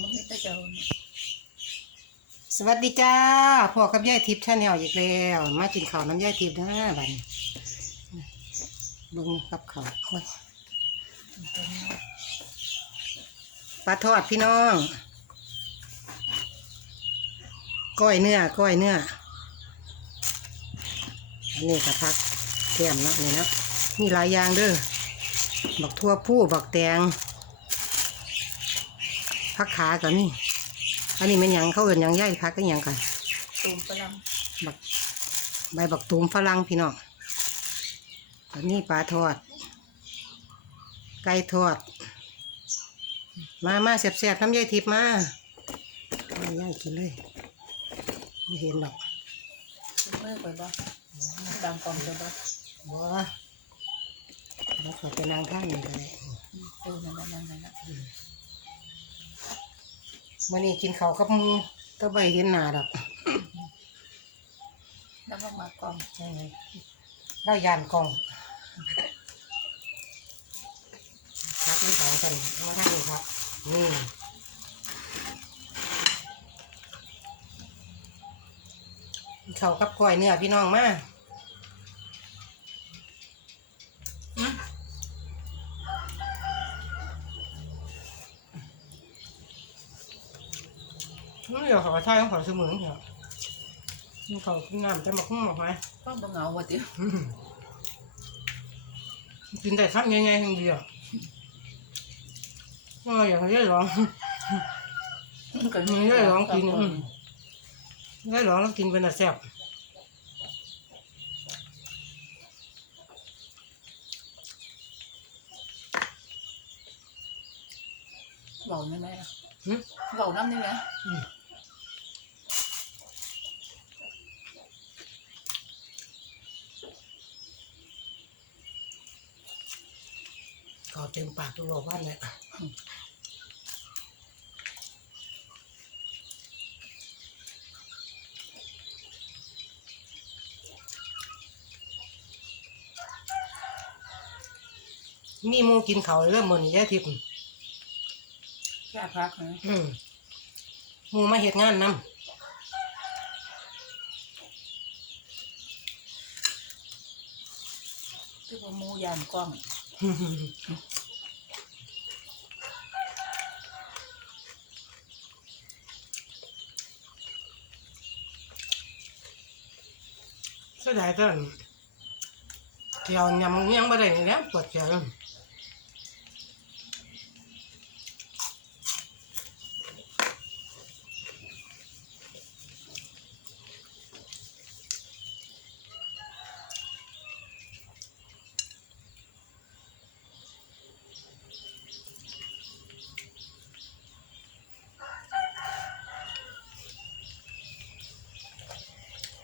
มันไม่ได้เจ้าสวัสดีจ้าพ่อกับยายทิพย์ชาแนลอีกแล้ว มากินข้าวน้ำยายทิพย์นะบัดนบิ่งกับข้าวโอ้ยปลาทอดพี่น้อง ก้อยเนื้อ ก้อยเนื้อ อันนี้กระพักแก้มเนาะนี่นะมีหลายอย่างเด้อบักทั่วผู้บักแตง พักขากับนี่อันนี้เป็นหยังเขาเอินหยังย่ายพักก็ยังกันตูมฝรั่งบักใบบักตูมฝรั่งพี่น้องอันนี้ปลาทอด ไก่ทอด มามาแสบๆน้ำยายทิพย์มาเอาย่ายกินเลยไม่เห็นหรอกเมื่อไปบ่ดังกล่องเลยบ่บัวแล้วขอไปนางท่านนี่ก็ได้เออนั่นนั่นนั่นนั่น วันนี้กินข้าวกับหมูก็ใบเห็นหน้าดอกแล้วก็มากล่องเออเรายานกล่องพักน้ำเขากันเอามาท่านนี่ครับ นี่กินข้าวกับกล้วยเนื้อพี่น้องมานี่เดี๋ยวเขาก็ ใช้ของเขาเสมอเหรอกินข้าวกินน้ำจะมาคุ้มออกไหมต้องบังเอาว่าติอืมกินแต่ข้าวง่ายๆทั้งเดียวก็อยากได้ลองก็ไม่ได้ลองกินอืม ได้ลองแล้วกินเป็นแต่แซ่บเบาได้ไหมล่ะหึเบาน้ำได้ไหมอืม ต็มปากตัวบ้านเลยมีหมูกินเขาวเริ่มมือนี้แย่ทิพย์แค่พักนะอืมหมูมาเฮ็ดงานนคือว่าหมูยานกล้อง สียดายจังเกี่ยวยำยังไม่ได้นี่แหล้วปวดเกี่ยวเลย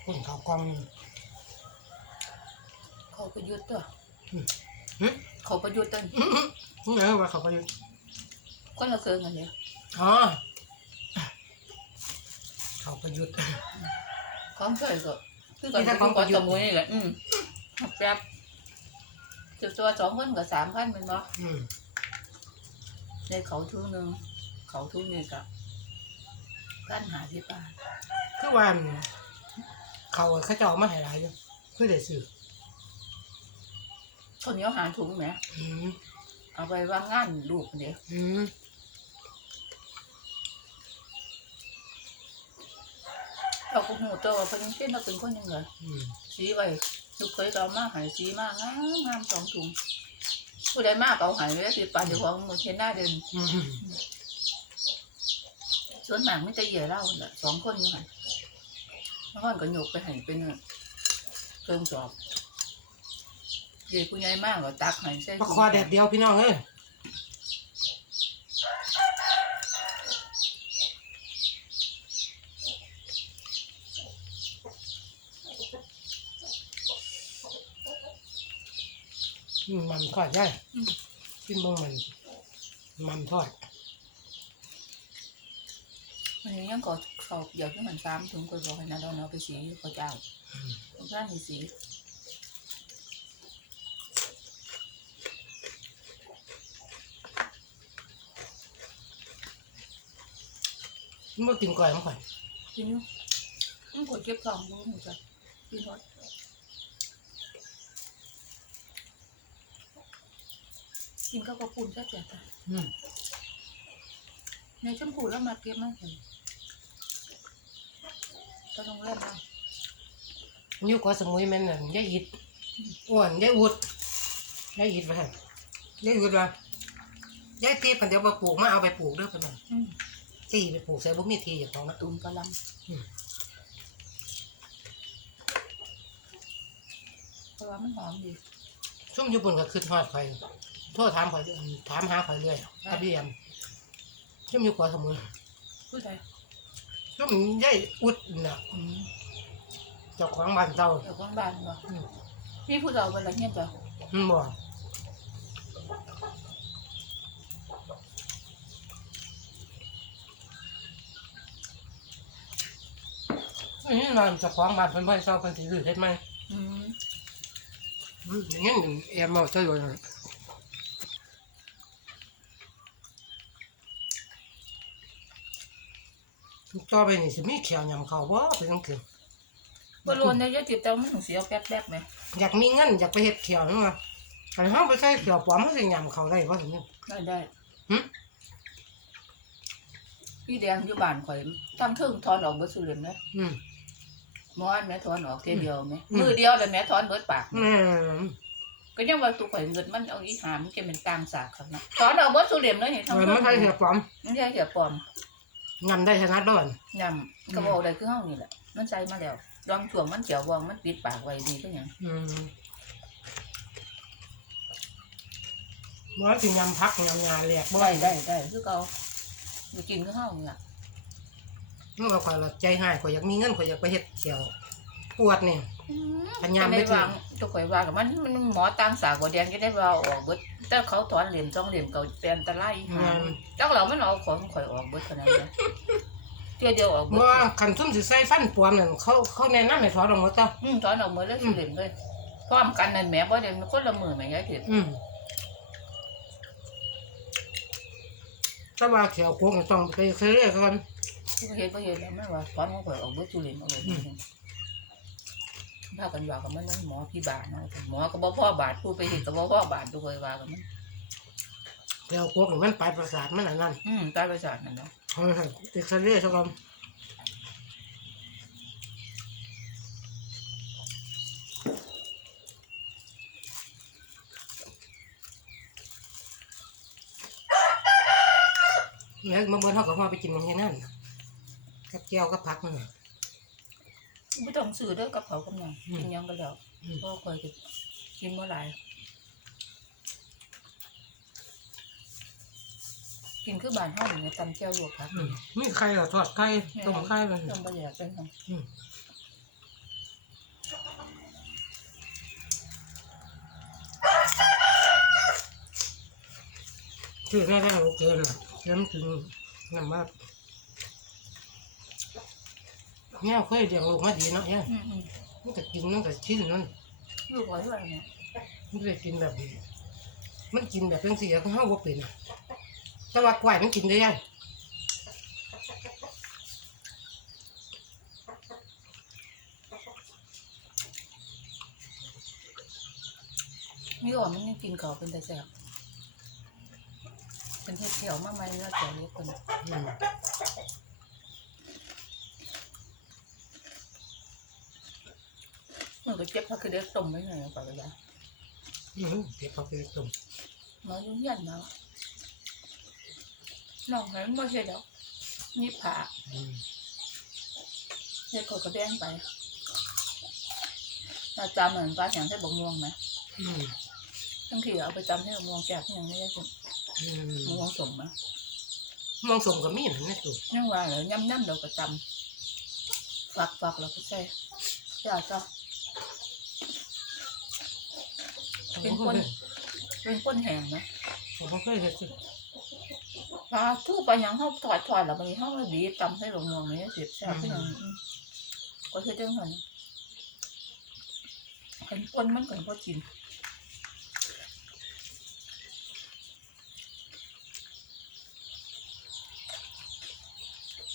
คุณเขากล้อง เขา ประยุทธ์ตัวหึเขาประยุทธ์ตัวอื้อหือนี่เลยว่าเขาไปอยู่คนละเครื่องกันเนี่ยอ๋อเขาประยุทธ์ ของเคยก็คือกันมีแต่กับของประยุทธ์สมุนนี่แหละอืมแป๊บจุดตัวสองคนกับสามพันเป็นบ่อืมในเขาทุ่งหนึ่งเขาทุ่งนี่กับกั้นหาที่บ้านคือว่าอันเขาเขาจะเอามาให้หลายอยู่เพื่อได้ซื้อ คนเหนี้ยวหาถุงไหมอืมเอาไปวางงานลูกเดียวอืมเราก็หูตัวว่าเพิ่นยังเป็นเราเป็นคนยังไงอืมสีไว้ลูกเคยก็เอามาใหายสีมากงามงามสองถุงผู้ใดมากเอาใหายไว้ติดปานเดี๋ยวของมือเทียนหน้าเดิน อืมส่วนหมากไม่แต่เหยื่อเล่าแหละสองคนอยู่หันแล้วก่อนก็ยกไปใหายเป็นเครื่องสอบ เด็กผู้ใหญ่มากก็ตักใหายใส่ปลาคอแดดเดียวพี่น้องเอ้ยอืมมันทอดได้กินบ้างมัน มันทอดมันยังก็เขาเดี๋ยวที่มันซ้ำถุงก็บอกให้นาดอนเอาไปสีเขาเจ้าร้านมีสี มันบ่กินก่อยมันก่อยกินอยู่มันกดเก็บสองดูหนูจ้ะกินรสกินก็กระปุนแค่เจ็ดจ้ะอืมในชมพูแล้วมาเก็บมาเห็นก็ต้องเล่นบ้างอยู่เกาะสมุยแม่นน่ะยายอิดอ้วนยายอุดยายอิดว่าหั่นยายอุดว่ายายตีเพิ่นเดี๋ยวบ่ปลูกมาเอาไปปลูกเด้อเพิ่นว่าอืม ตีไปปลูกใส่บ่มีที่เจ้าของนะตุ่มกะหลอืมำเพราะว่ามันหอมดีซุ่มอยู่บนก็คือทอดไฟโทษถามข่อยเรื่อยถามหาข่อยเรื่อยกับพี่แอมซุ่มอยู่เกาะสมุยผู้ใดซุ่มยายอุดน่ะอืมเจ้าของบ้านเจ้าเดี๋ยวข้างบ้านบ่อืมมีผู้เราเป็นอะไรเงี้ยจ้ะมันบ่ นี่นอนเจ้าของบ้านเพิ่นบ่ให้เซาเพิ่นสิซื้อเฮ็ดไหมอืมอืมอย่างงั้นแอมเอาเจ้าอยู่นั่นต่อไปนี่สิมีแขวยำเขาบ่เป็นจังซี่บรวนเนี่ยจะจิบแต่ว่ามันถึงเสียวแป๊บๆไหมอยากมีเงินอยากไปเฮ็ดแขวนั่นว่าคันเฮาไปใส่แขวปลอมมันสิยำเขาได้บ่ถึงนี่ได้ได้หึ พี่แดงอยู่บ้านข่อยตั้งทึ่งถอนออกเบิดสุเรนเลยอืม มอนแม่ถอนออกเทีเดียวไหมอืมมือเดียวแต่แม่ถอนเบิดปากแม่นก็ยังว่าตัวข่อยเงินมันเอาอีหามนจะเป็นตางสากครับนะถอนออกเบิดสุเรนเลยเห็นเอทั้งอเรื่มันใส่แขวปลอมมันใช่เหี้ยปลอมยำได้ถนัดบ่อนยำกระบอกใดคือเฮานี่แหละ มันใส่มาแล้วลองช่วงมันเจียววองมันปิดปากไว้ดีก็ยังอืมบ่ว่าสิยำพักยำงาแหลกบ่ได้ได้ได้คือเก่าไปกินคือเฮานี่ล่ะ มันก็ข่อยละใจหายข่อยอยากมีเงินข่อยอยากไปเฮ็ดแขวปวดนี่ พยายามจะไม่ได้ถึงวางตัวข่อยว่ากับมันมันหมอต่างสากว่าแดงจะได้ว่าออกเบิดแต่เขาถอนเหลี่ยมจ้องเหลี่ยมเก่าเป็นอันตรายหาจักเรามันเอาของข่อยออกเบิดขนาดนั้นเที่ยวเดียวออกเบิดบ่คันซุ่มสิใส่ฟันปลอมนั่นเขาเขาแนะนำให้ถอดออกหมดจ้ะอืมถอนออกเบิดแล้วสิเหลี่ยมเลยพร้อมกันนั่นแหมบ่ได้มันคนละมือแหม่ยายถิดอืมถ้าว่าแขวโคกนี่ต้องไปเคยเรียกก่อนบ่ เห็นบ่เห็นแล้วมันว่าถอนของข่อยออกเบิดจุเหลี่ยมเอาเลยอืมพากันว่ากับมันนั่นหมอพี่บาทเนาะหมอก็บ่พ่อบาทผู้ไปเฮ็ดก็บ่พ่อบาทดูข่อยว่ากับมันแขวโคกนี่มันปลายประสาทมันอันนั้นอืมตายประสาทนั่นเนาะเฮ้ยไปเคยเรียกซะก่อนแล้วมาเบิ่นเฮาก็ว่าไปกินมันแค่นั้น กับแก้วกับผักนั่นน่ะบ่ต้องซื้อเด้อกับเขาวกับหยังอืมกินหยังก็แล้วอืมเพราะข่อยก็กินบ่หลายกินคือบ้านเฮานี่ตำแจ่วลวกผักอืมมีไข่เหรอทอดไข่ต้มไข่มัน ต้มบ่อยากเป็นหยังอืมชื่อได้ได้โอเคนะแล้วมันถึงงามมาก เนี่ยเคยเลี้ยงลูกมาดีเนาะเนี่ยอืมมันก็กินมันก็ชิ้นนั่นๆลูกข่อยว่าเนี่ยมันเลยกินแบบนี้มันกินแบบเป็นเสียของเฮาบ่เป็นอะแต่ว่ากล้วยมันกินได้ยังมีอ่อนมันยังกินข้าวเป็นแต่แซ่บเป็นเฮ็ดเขียวมาใหม่เนื้อแก่เล็กเพิ่นอืม มันก็เจ็บผักคือเด็กต้มไว้หน่อยเอาไปเลยนะอืมเก็บเขาไปต้มมายุ่งยันเนาะน้องนั้นบ่ใช่ดอกนี่ผ่าอืมเฮ็ดก็กระแบงไปเราจำเหมือนปลาอย่างที่บกม่วงไหมอืมทั้งทีเอาไปจำที่บกม่วงแจกที่ยังไม่ได้จนอืบกมม่วงสมนะมองสมกับมีนั่นแหละตัวยังว่าเหรอย่ำย่ำเราก็จำฝักฝักเราก็ใช่จ้าจ้า เป็นคนเป็นคนแห้งนะผมบ่เคยเห็นสิปลาทู่ไปหยังเขาถอดถอดแล้วบางทีเขาเลยบีบจำให้บกม่วงนี่เสียบแซ่บที่ยังอืมก็คือจังหันเห็นคนมันก็บ่กิน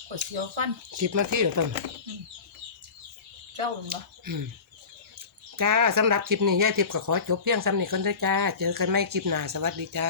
กดเสียวฟันสิบนาทีเหรอต้นเจ้ามันบ่อืม จ้าสำหรับคลิปนี้ย่าทิพย์ก็ขอจบเพียงสำนี้คนเด้อจ้า เจอกันไม่คลิปหน้าสวัสดีจ้า